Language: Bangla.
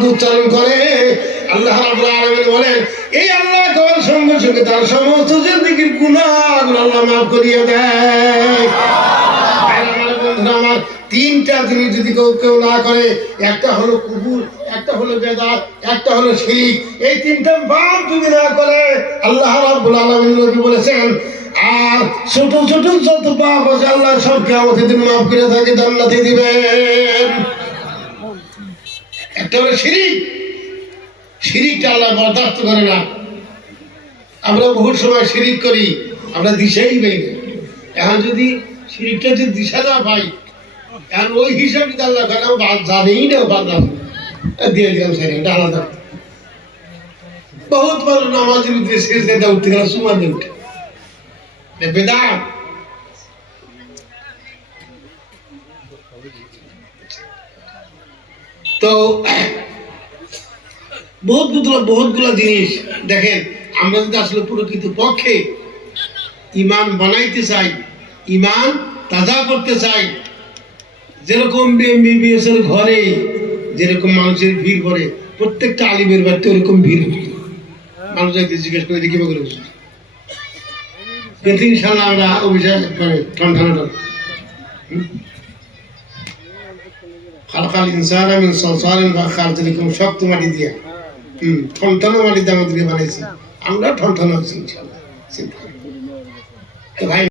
শব্দ উচ্চারণ করে আল্লাহ রাব্বুল আলামিন বলেন এই আল্লাহ কওয়ার সঙ্গে সঙ্গে তার সমস্ত জিন্দেগীর গুনাহগুলো আল্লাহ মাফ করিয়ে দেয়। আমার বন্ধুরা আমার, তিনটা জিনিস যদি কেউ না করে, একটা হলো কুফর, একটা হলো বেদাত, একটা হলো শিরক, এই তিনটা পাপ যদি না করে আল্লাহ রাব্বুল আলামিন নবী বলেছেন আর ছোট ছোট যত পাপ আছে আল্লাহ সব কিয়ামতের দিন মাফ করে তাকে জান্নাতে দিবেন। একটা হলো শিরক, শিরকটা আল্লাহ বরদাস্ত করে না। আমরা বহু সময় শিরক করি, আমরা দিশাই পাই না। এখন যদি শিরকটা যদি দিশা না পাই, এখন ওই হিসাব যদি আল্লাহ জানেই না বান্দা দিয়ে দিলাম স্যার, এটা আলাদা। বহুত ভালো নামাজের উদ্দেশ্যে উঠতে গেলে সুমান দিয়ে উঠে বেদাত। তো বহুতগুলো জিনিস দেখেন, আমরা যদি আসলে প্রকৃত পক্ষে ইমান বানাইতে চাই, ইমান তাজা করতে চাই, যেরকম এমবিবিএস এর ঘরে যেরকম মানুষের ভিড় করে, প্রত্যেকটা আলিমের বাড়িতে ওরকম ভিড় হতো। মানুষ জিজ্ঞেস করে কি বলে কিন্তু ইনশাল্লাহ আমরা অভিষেক করে ঠনঠানা খালকাল ইনসান মিন সালসালিন ফাখালতাল শক্ত মাটি দিয়া ঠনঠানো মাটি দিয়ে আমাদেরকে বানাইছি, আমরা ঠনঠানো হচ্ছি ইনশাল্লাহ। ভাই